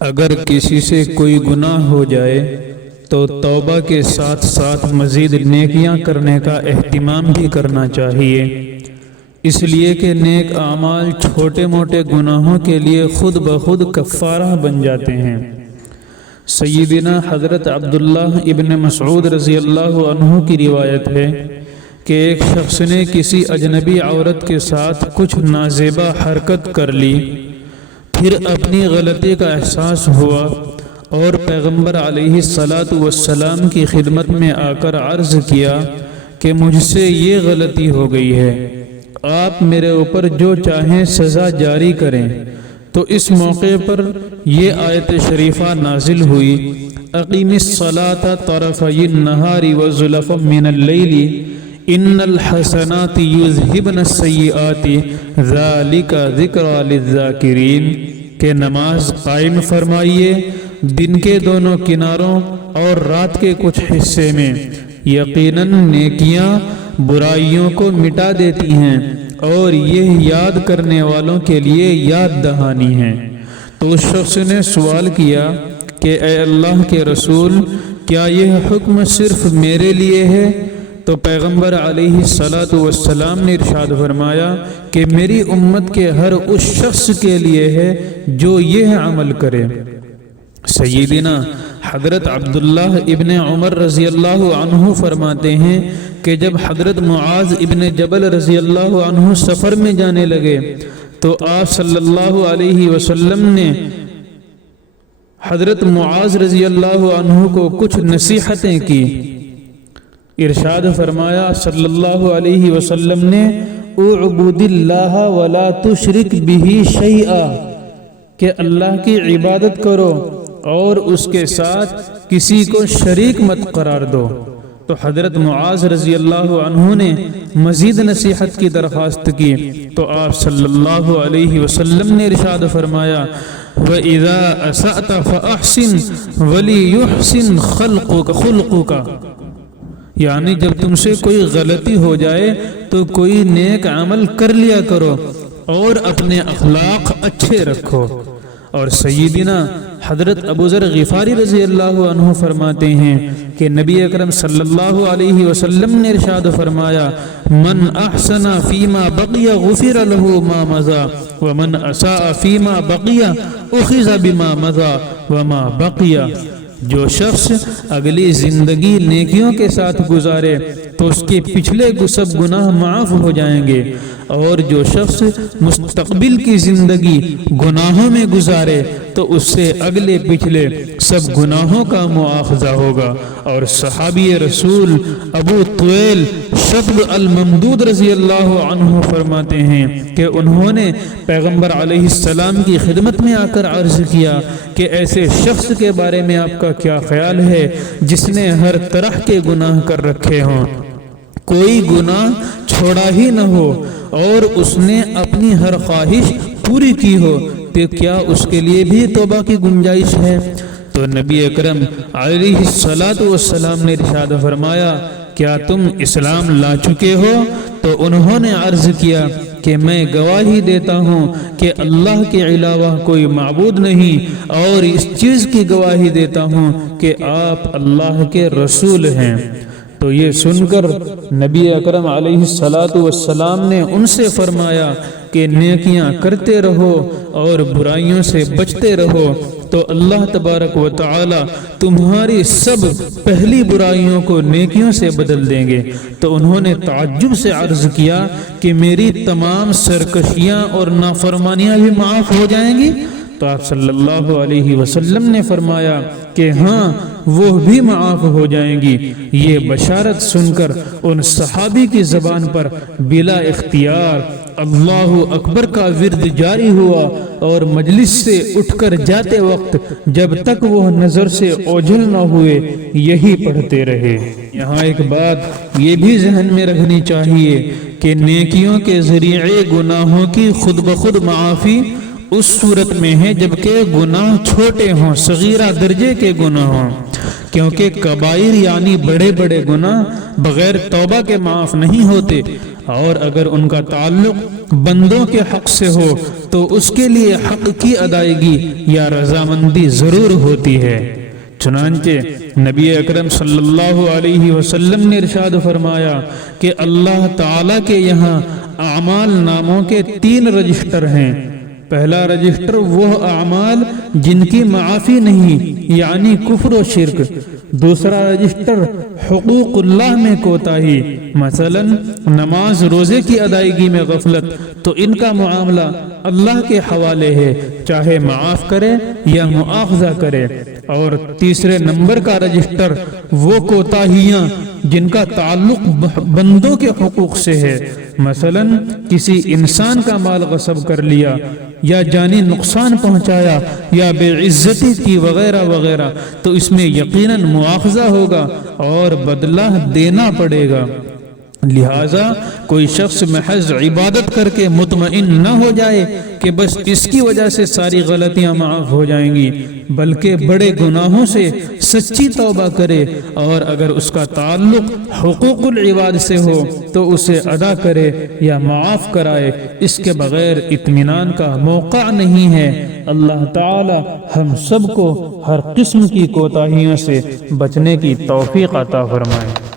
اگر کسی سے کوئی گناہ ہو جائے تو توبہ کے ساتھ ساتھ مزید نیکیاں کرنے کا اہتمام بھی کرنا چاہیے، اس لیے کہ نیک اعمال چھوٹے موٹے گناہوں کے لیے خود بخود کفارہ بن جاتے ہیں۔ سیدنا حضرت عبداللہ ابن مسعود رضی اللہ عنہ کی روایت ہے کہ ایک شخص نے کسی اجنبی عورت کے ساتھ کچھ نازیبا حرکت کر لی، پھر اپنی غلطی کا احساس ہوا اور پیغمبر علیہ السلام کی خدمت میں آ کر عرض کیا کہ مجھ سے یہ غلطی ہو گئی ہے، آپ میرے اوپر جو چاہیں سزا جاری کریں۔ تو اس موقع پر یہ آیت شریفہ نازل ہوئی، اقیم الصلاۃ طرفی النہار وزلفا من اللیل ان الحسنات یذہبن السیئات ذالک ذکری للذاکرین، کہ نماز قائم فرمائیے دن کے دونوں کناروں اور رات کے کچھ حصے میں، یقیناً نیکیاں برائیوں کو مٹا دیتی ہیں اور یہ یاد کرنے والوں کے لیے یاد دہانی ہیں۔ تو اس شخص نے سوال کیا کہ اے اللہ کے رسول، کیا یہ حکم صرف میرے لیے ہے؟ تو پیغمبر علیہ السلام نے ارشاد فرمایا کہ میری امت کے ہر اس شخص کے لیے ہے جو یہ عمل کرے۔ سیدنا حضرت عبداللہ ابن عمر رضی اللہ عنہ فرماتے ہیں کہ جب حضرت معاذ ابن جبل رضی اللہ عنہ سفر میں جانے لگے تو آپ صلی اللہ علیہ وسلم نے حضرت معاذ رضی اللہ عنہ کو کچھ نصیحتیں کی۔ ارشاد فرمایا صلی اللہ علیہ وسلم نے، اعبد اللہ ولا تشرک بہ شیئا، کہ اللہ کی عبادت کرو اور اس کے ساتھ کسی کو شریک مت قرار دو۔ تو حضرت معاذ رضی اللہ عنہ نے مزید نصیحت کی درخواست کی تو آپ صلی اللہ علیہ وسلم نے ارشاد فرمایا، وَإِذَا أَسَأْتَ فَأَحْسِنْ وَلِيُحْسِنْ خُلْقُكَ، یعنی جب تم سے کوئی غلطی ہو جائے تو کوئی نیک عمل کر لیا کرو اور اپنے اخلاق اچھے رکھو۔ اور سیدنا حضرت ابو ذر غفاری رضی اللہ عنہ فرماتے ہیں کہ نبی اکرم صلی اللہ علیہ وسلم نے ارشاد فرمایا، من احسن فیما بقی غفر له ما مضى ومن اساء فیما بقی اخذ بما مضى وما بقی، جو شخص اگلی زندگی نیکیوں کے ساتھ گزارے تو اس کے پچھلے سب گناہ معاف ہو جائیں گے، اور جو شخص مستقبل کی زندگی گناہوں میں گزارے تو اس سے اگلے پچھلے سب گناہوں کا مواخذہ ہوگا۔ اور صحابی رسول ابو طویل شبل الممدود رضی اللہ عنہ فرماتے ہیں کہ انہوں نے پیغمبر علیہ السلام کی خدمت میں آ کر عرض کیا کہ ایسے شخص کے بارے میں آپ کا کیا خیال ہے جس نے ہر طرح کے گناہ کر رکھے ہوں، کوئی گناہ چھوڑا ہی نہ ہو اور اس نے اپنی ہر خواہش پوری کی ہو، تو کیا اس کے لیے بھی توبہ کی گنجائش ہے؟ تو نبی اکرم علیہ السلام نے ارشاد فرمایا، کیا تم اسلام لا چکے ہو؟ تو انہوں نے عرض کیا کہ میں گواہی دیتا ہوں کہ اللہ کے علاوہ کوئی معبود نہیں، اور اس چیز کی گواہی دیتا ہوں کہ آپ اللہ کے رسول ہیں۔ تو یہ سن کر نبی اکرم علیہ السلام نے ان سے فرمایا کہ نیکیاں کرتے رہو اور برائیوں سے بچتے رہو تو اللہ تبارک و تعالی تمہاری سب پہلی برائیوں کو نیکیوں سے بدل دیں گے۔ تو انہوں نے تعجب سے عرض کیا کہ میری تمام سرکشیاں اور نافرمانیاں بھی معاف ہو جائیں گی؟ تو آپ صلی اللہ علیہ وسلم نے فرمایا کہ ہاں، وہ بھی معاف ہو جائیں گی۔ یہ بشارت سن کر ان صحابی کی زبان پر بلا اختیار اللہ اکبر کا ورد جاری ہوا، اور مجلس سے اٹھ کر جاتے وقت جب تک وہ نظر سے اوجھل نہ ہوئے یہی پڑھتے رہے۔ یہاں ایک بات یہ بھی ذہن میں رکھنی چاہیے کہ نیکیوں کے ذریعے گناہوں کی خود بخود معافی اس صورت میں ہے جبکہ گناہ چھوٹے ہوں، صغیرہ درجے کے گناہ ہوں، کیونکہ کبائر یعنی بڑے بڑے گناہ بغیر توبہ کے معاف نہیں ہوتے، اور اگر ان کا تعلق بندوں کے حق سے ہو تو اس کے لیے حق کی ادائیگی یا رضامندی ضرور ہوتی ہے۔ چنانچہ نبی اکرم صلی اللہ علیہ وسلم نے ارشاد فرمایا کہ اللہ تعالیٰ کے یہاں اعمال ناموں کے 3 رجسٹر ہیں۔ پہلا رجسٹر وہ اعمال جن کی معافی نہیں، یعنی کفر و شرک۔ دوسرا رجسٹر حقوق اللہ میں کوتاہی، مثلا نماز روزے کی ادائیگی میں غفلت، تو ان کا معاملہ اللہ کے حوالے ہے، چاہے معاف کرے یا مؤاخذہ کرے۔ اور تیسرے نمبر کا رجسٹر وہ کوتاہیاں جن کا تعلق بندوں کے حقوق سے ہے، مثلا کسی انسان کا مال غصب کر لیا یا جانی نقصان پہنچایا یا بے عزتی کی وغیرہ وغیرہ، تو اس میں یقیناً مواخذہ ہوگا اور بدلہ دینا پڑے گا۔ لہٰذا کوئی شخص محض عبادت کر کے مطمئن نہ ہو جائے کہ بس اس کی وجہ سے ساری غلطیاں معاف ہو جائیں گی، بلکہ بڑے گناہوں سے سچی توبہ کرے، اور اگر اس کا تعلق حقوق العباد سے ہو تو اسے ادا کرے یا معاف کرائے۔ اس کے بغیر اطمینان کا موقع نہیں ہے۔ اللہ تعالی ہم سب کو ہر قسم کی کوتاہیوں سے بچنے کی توفیق عطا فرمائے۔